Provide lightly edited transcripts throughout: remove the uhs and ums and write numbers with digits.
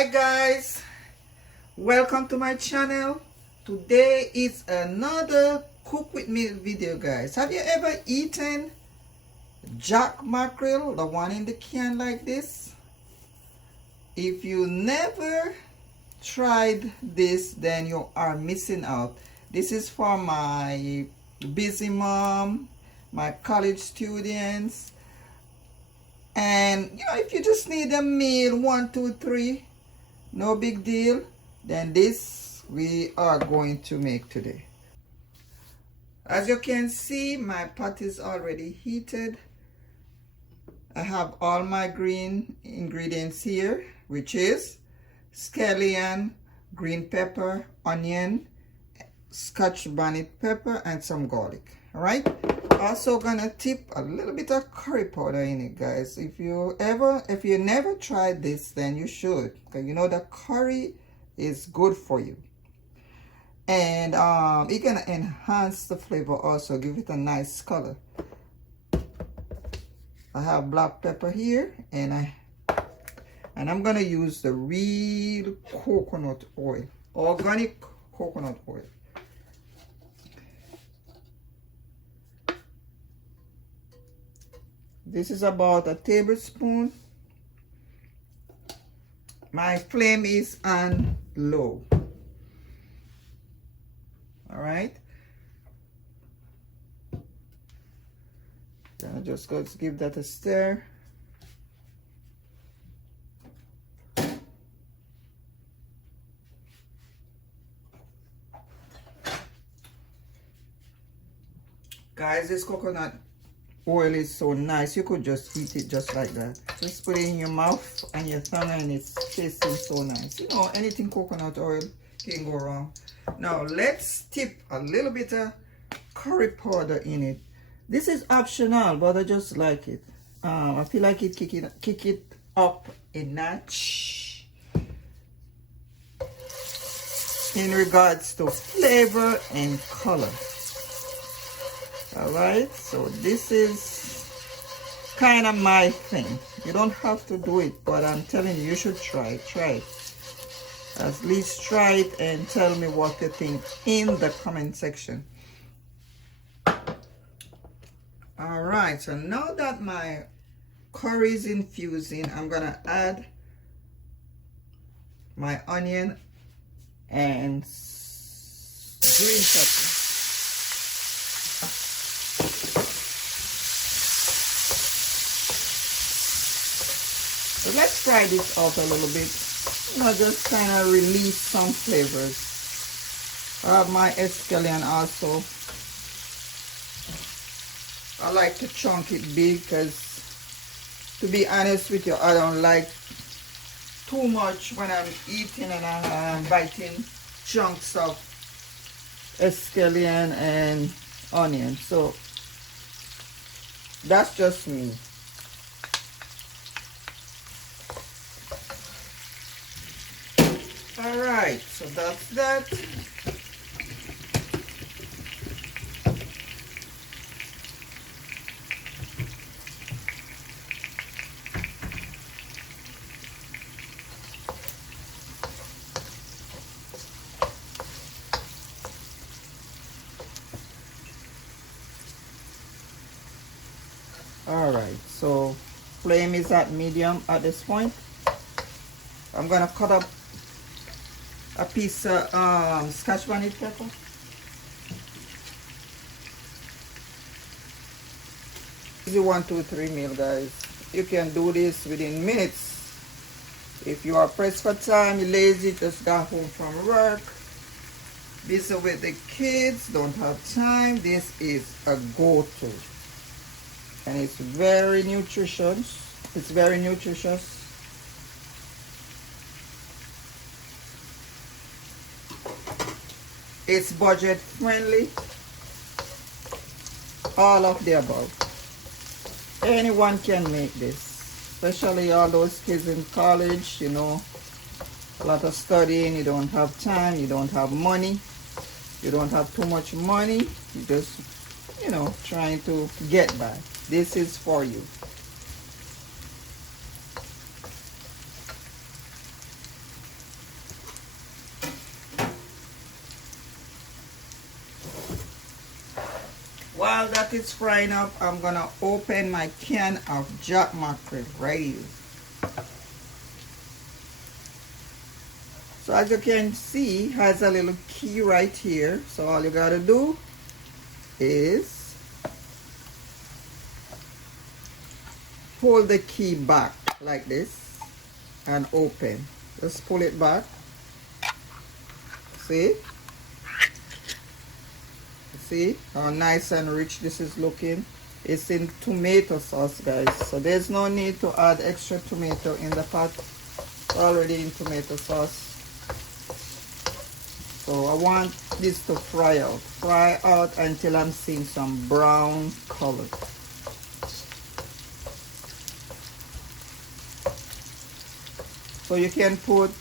Hi guys, welcome to my channel. Today is another cook with me video, guys. Have you ever eaten jack mackerel, the one in the can like this? If you never tried this, then you are missing out. This is for my busy mom, my college students, and if you just need a meal, 1 2 3, no big deal, then this we are going to make today. As you can see, my pot is already heated. I have all my green ingredients here, which is scallion, green pepper, onion, scotch bonnet pepper, and some garlic. All right, also gonna tip a little bit of curry powder in it, guys. If you never tried this, then you should, because you know that curry is good for you, and it can enhance the flavor, also give it a nice color. I have black pepper here, and I'm gonna use the real coconut oil, organic coconut oil. This is about a tablespoon. My flame is on low. All right. Then just go to give that a stir. Guys, this coconut oil is so nice. You could just eat it just like that. Just put it in your mouth and your tongue, and it's tasting so nice. You know, anything coconut oil can go wrong. Now let's tip a little bit of curry powder in it. This is optional, but I just like it. I feel like it kick it up a notch in regards to flavor and color. All right, so this is kind of my thing. You don't have to do it, but I'm telling you, you should try it. At least try it and tell me what you think in the comment section. All right, so now that my curry is infusing, I'm gonna add my onion and green pepper. So let's try this out a little bit. Just kind of release some flavors. I have my scallion also. I like to chunk it big, because to be honest with you, I don't like too much when I'm eating and I'm biting chunks of scallion and onion. So that's just me. All right, so that's that. All right, so flame is at medium at this point. I'm gonna cut up a piece of scotch bonnet pepper. Easy 1 2 3 meal, guys. You can do this within minutes. If you are pressed for time, you're lazy, just got home from work, busy with the kids, don't have time, this is a go-to. And it's very nutritious. It's very nutritious. It's budget friendly. All of the above. Anyone can make this, especially all those kids in college, a lot of studying, you don't have time, you don't have money, you don't have too much money, you just, trying to get by. This is for you. While that is frying up, I'm gonna open my can of jack mackerel right here. So as you can see, it has a little key right here. So all you gotta do is pull the key back like this and open. Just pull it back. See? See how nice and rich this is looking? It's in tomato sauce, guys. So there's no need to add extra tomato in the pot. It's already in tomato sauce. So I want this to fry out until I'm seeing some brown color. So you can put,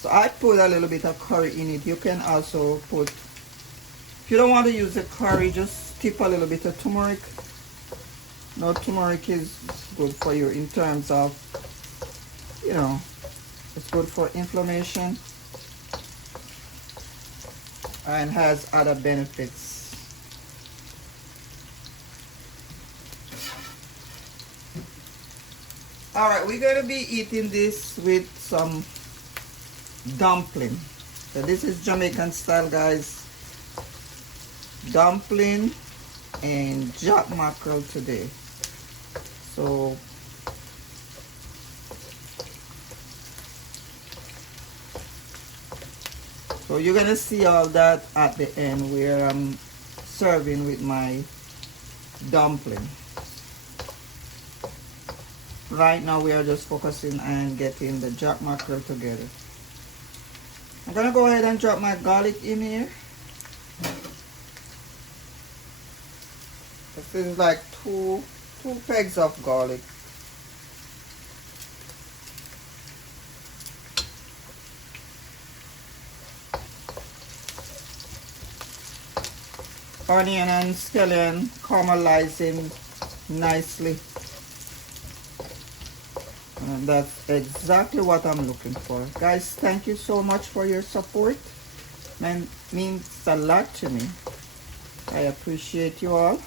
so I put a little bit of curry in it. You can also put, if you don't want to use the curry, just tip a little bit of turmeric. No, turmeric is good for you in terms of, you know, it's good for inflammation and has other benefits. Alright, we're going to be eating this with some dumpling. So this is Jamaican style, guys. Dumpling and jack mackerel today. So you're gonna see all that at the end where I'm serving with my dumpling. Right now we are just focusing on getting the jack mackerel together. I'm gonna go ahead and drop my garlic in here. This is like two pegs of garlic. Onion and scallion caramelizing nicely. And that's exactly what I'm looking for. Guys, thank you so much for your support. It means a lot to me. I appreciate you all.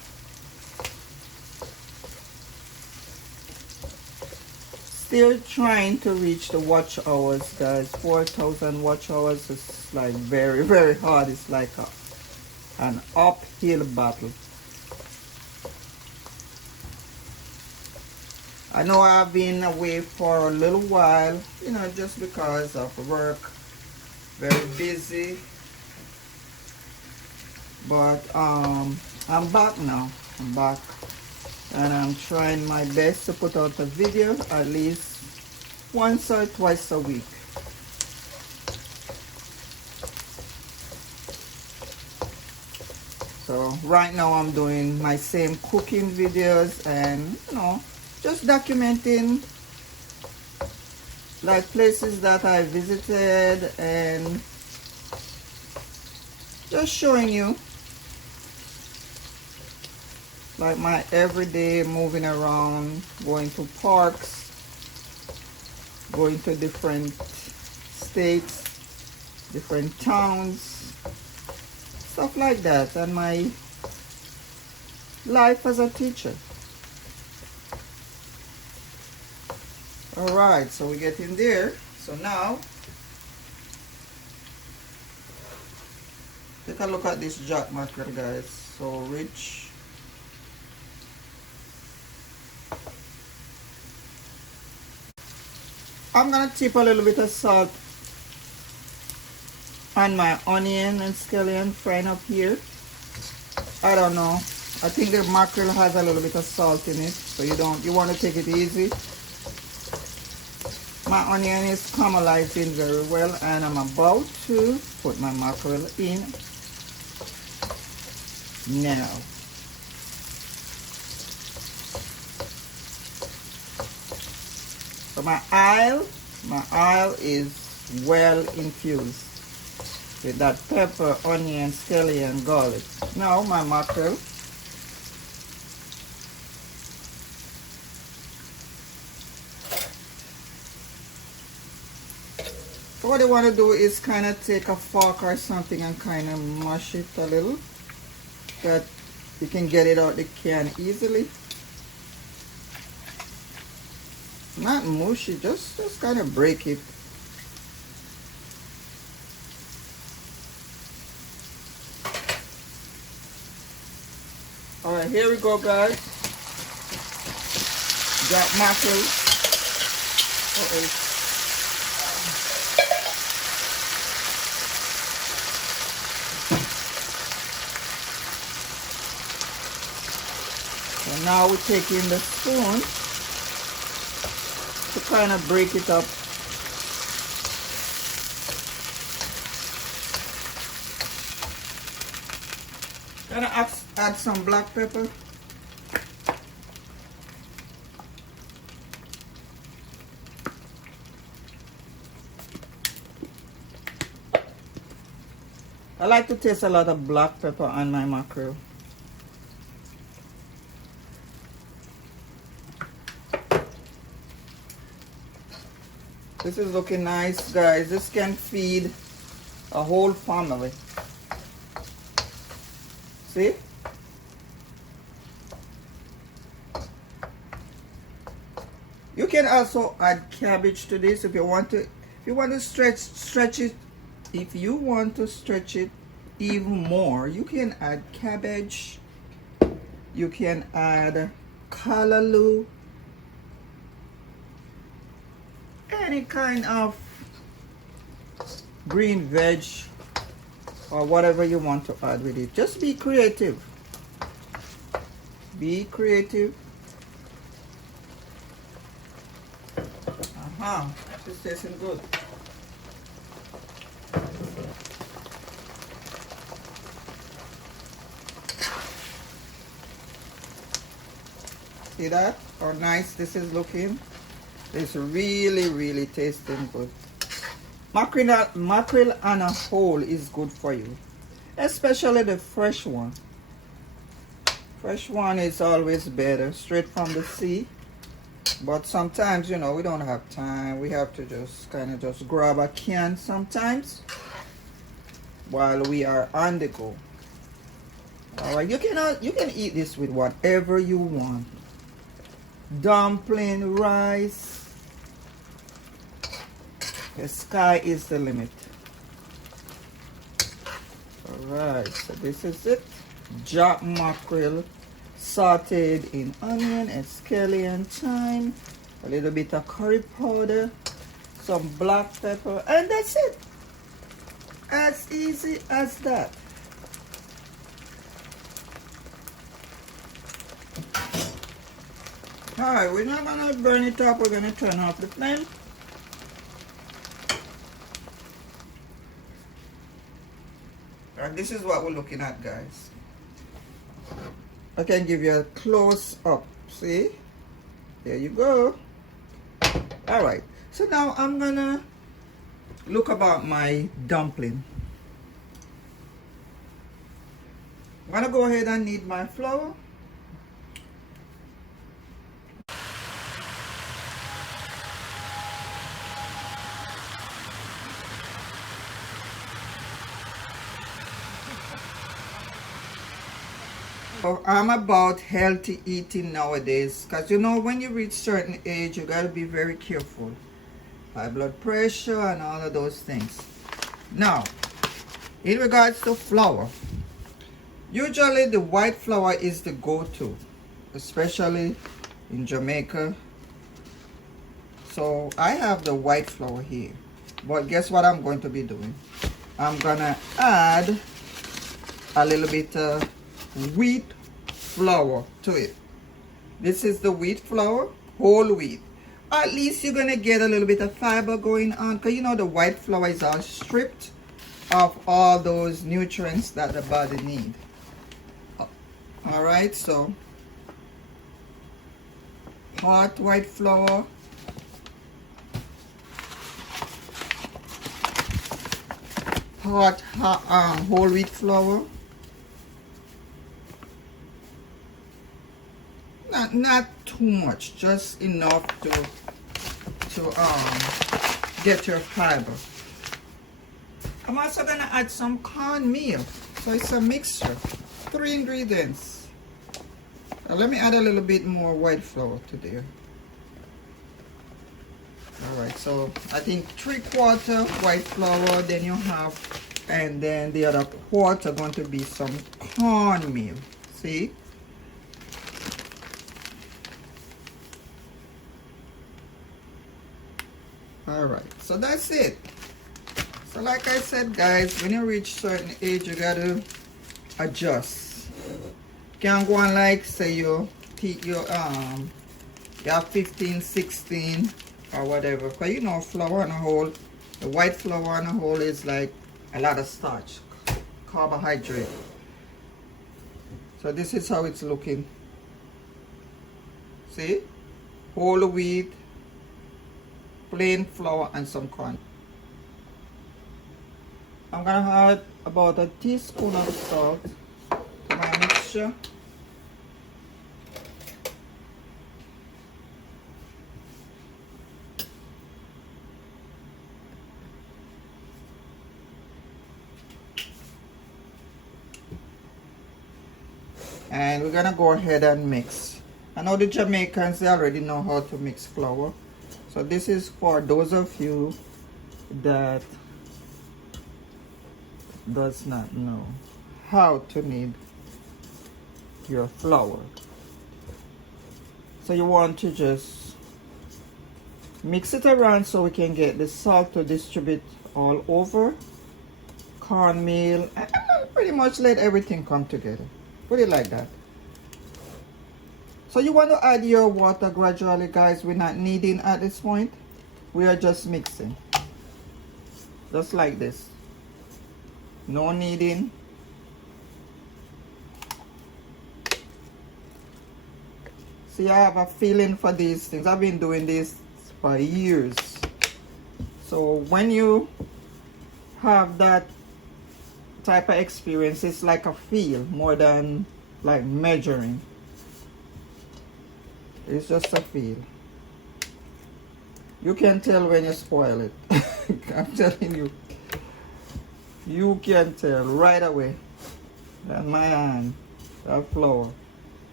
Still trying to reach the watch hours, guys. 4,000 watch hours is like very, very hard. It's like an uphill battle. I know I've been away for a little while, you know, just because of work, very busy. But I'm back now. I'm back, and I'm trying my best to put out a video at least once or twice a week. So right now I'm doing my same cooking videos and, you know, just documenting like places that I visited and just showing you like my everyday moving around, going to parks, going to different states, different towns, stuff like that, and my life as a teacher. Alright, so we get in there. So now take a look at this jack mackerel, guys. So rich. I'm gonna tip a little bit of salt on my onion and scallion frying up here. I don't know. I think the mackerel has a little bit of salt in it, so you want to take it easy. My onion is caramelizing very well, and I'm about to put my mackerel in now. So my aisle is well infused with that pepper, onion, scallion, garlic. Now my mackerel. So what you want to do is kind of take a fork or something and kind of mash it a little. that you can get it out the can easily. Not mushy, just kind of break it. Alright, here we go, guys. Jack mackerel. So now we take in the spoon to kind of break it up. Gonna add some black pepper. I like to taste a lot of black pepper on my mackerel. This is looking nice, guys. This can feed a whole family. See? You can also add cabbage to this if you want to. If you want to stretch it. If you want to stretch it even more, you can add cabbage. You can add callaloo. Any kind of green veg or whatever you want to add with it. Just be creative. Be creative. This is tasting good. See that? How nice this is looking? It's really tasting good. Mackerel on a whole is good for you, especially the fresh one. Fresh one is always better, straight from the sea. But sometimes, you know, we don't have time. We have to just kind of just grab a can sometimes while we are on the go. All right, you can eat this with whatever you want. Dumpling, rice. The sky is the limit. Alright, so this is it. Jack mackerel sauteed in onion and scallion, thyme, a little bit of curry powder, some black pepper, and that's it. As easy as that. Alright, we're not gonna burn it up, we're gonna turn off the flame. And this is what we're looking at, guys. I can give you a close up. See? There you go. Alright, so now I'm gonna look about my dumpling. I'm gonna go ahead and knead my flour. I'm about healthy eating nowadays, because you know, when you reach certain age, you gotta be very careful. High blood pressure and all of those things. Now, in regards to flour, usually the white flour is the go-to, especially in Jamaica. So I have the white flour here, but guess what I'm going to be doing? I'm gonna add a little bit of wheat flour to it. This is the wheat flour, whole wheat. At least you're gonna get a little bit of fiber going on, because you know the white flour is all stripped of all those nutrients that the body need. All right, so hot white flour, hot whole wheat flour. Not too much, just enough to get your fiber. I'm also gonna add some cornmeal, so it's a mixture. 3 ingredients. Let me add a little bit more white flour to there. Alright, so I think 3/4 white flour, then you have, and then the other quarter going to be some cornmeal. See? Alright, so that's it. So like I said, guys, when you reach certain age, you gotta adjust. Can't go on like say you have 15, 16 or whatever. Because you know flour on a whole, the white flour on a whole is like a lot of starch, carbohydrate. So this is how it's looking. See? Whole wheat, plain flour and some corn. I'm gonna add about a teaspoon of salt to my mixture. And we're gonna go ahead and mix. I know the Jamaicans, they already know how to mix flour. So this is for those of you that does not know how to knead your flour. So you want to just mix it around so we can get the salt to distribute all over, cornmeal, and pretty much let everything come together. Put it like that. So you want to add your water gradually, guys. We're not kneading at this point. We are just mixing. Just like this. No kneading. See, I have a feeling for these things. I've been doing this for years. So when you have that type of experience, it's like a feel more than like measuring. It's just a feel. You can tell when you spoil it. I'm telling you. You can tell right away. That's my hand. That flour.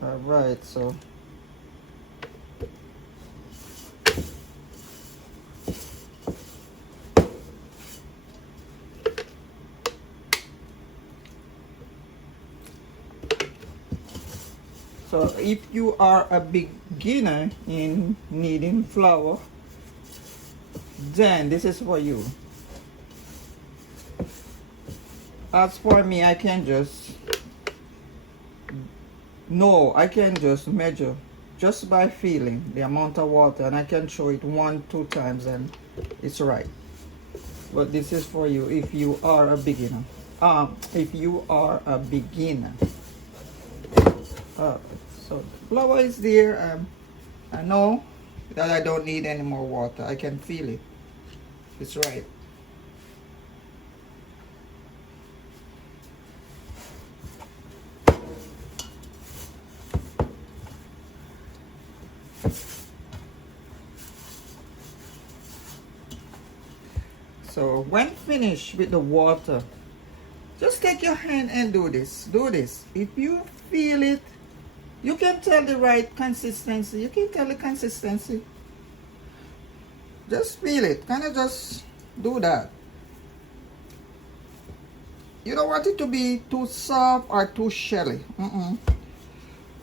Alright, so if you are a beginner in kneading flour, then this is for you. As for me, I can just measure just by feeling the amount of water, and I can show it 1-2 times and it's right. But this is for you if you are a beginner. So flour is there. I know that I don't need any more water. I can feel it. It's right. So when finished with the water, just take your hand and do this. Do this. If you feel it, you can tell the right consistency. You can tell the consistency. Just feel it. Kind of just do that. You don't want it to be too soft or too shelly.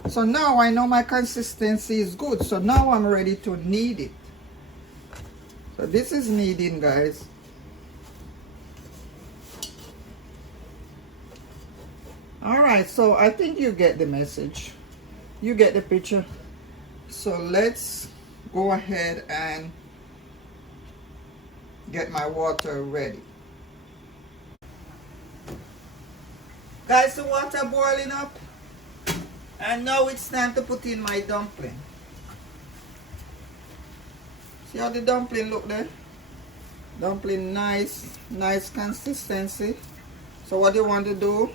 So now I know my consistency is good. So now I'm ready to knead it. So this is kneading, guys. Alright, so I think you get the message. You get the picture. So let's go ahead and get my water ready. Guys, the water boiling up. And now it's time to put in my dumpling. See how the dumpling look there? Dumpling nice consistency. So what you want to do,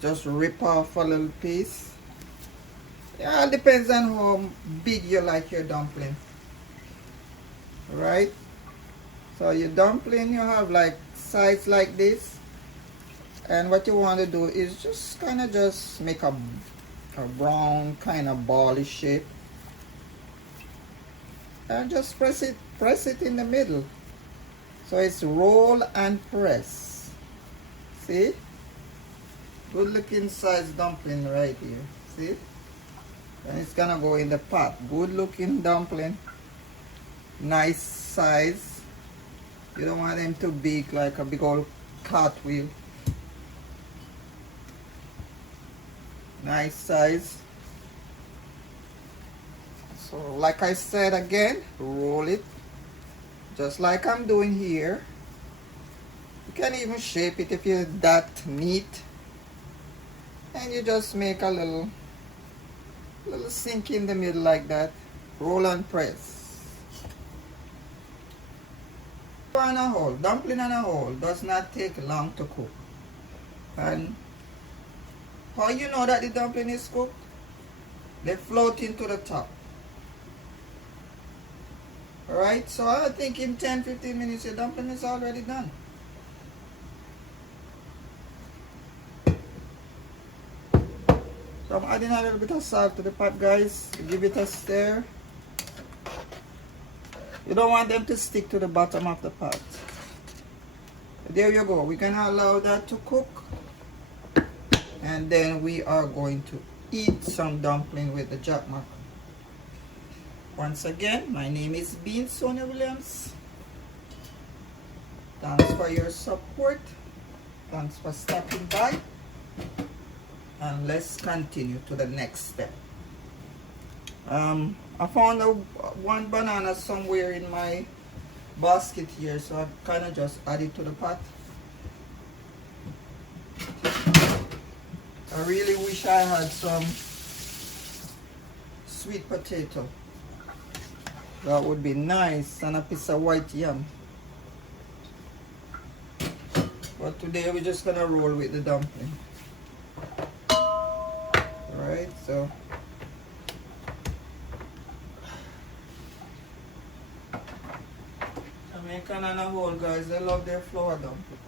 just rip off a little piece. Yeah, it depends on how big you like your dumpling. Right? So your dumpling, you have like size like this. And what you want to do is just kind of just make a brown kind of bally shape, and just press it in the middle. So it's roll and press. See? Good looking size dumpling right here. See? And it's gonna go in the pot. Good looking dumpling. Nice size. You don't want them too big like a big old cartwheel. Nice size. So like I said again, roll it just like I'm doing here. You can even shape it if you're that neat, and you just make a little sink in the middle like that. Roll and press. On a hole, dumpling on a hole does not take long to cook. And how you know that the dumpling is cooked? They float into the top. Alright, so I think in 10-15 minutes your dumpling is already done. So I'm adding a little bit of salt to the pot, guys. Give it a stir. You don't want them to stick to the bottom of the pot. There you go. We're gonna allow that to cook. And then we are going to eat some dumpling with the Jack Mackerel. Once again, my name is Bean Sonia Williams. Thanks for your support. Thanks for stopping by. And let's continue to the next step. I found one banana somewhere in my basket here, so I kind of just add it to the pot. I really wish I had some sweet potato. That would be nice, and a piece of white yam. But today we're just gonna roll with the dumpling. Alright, so Jamaican on a whole, guys, they love their flour dumpling.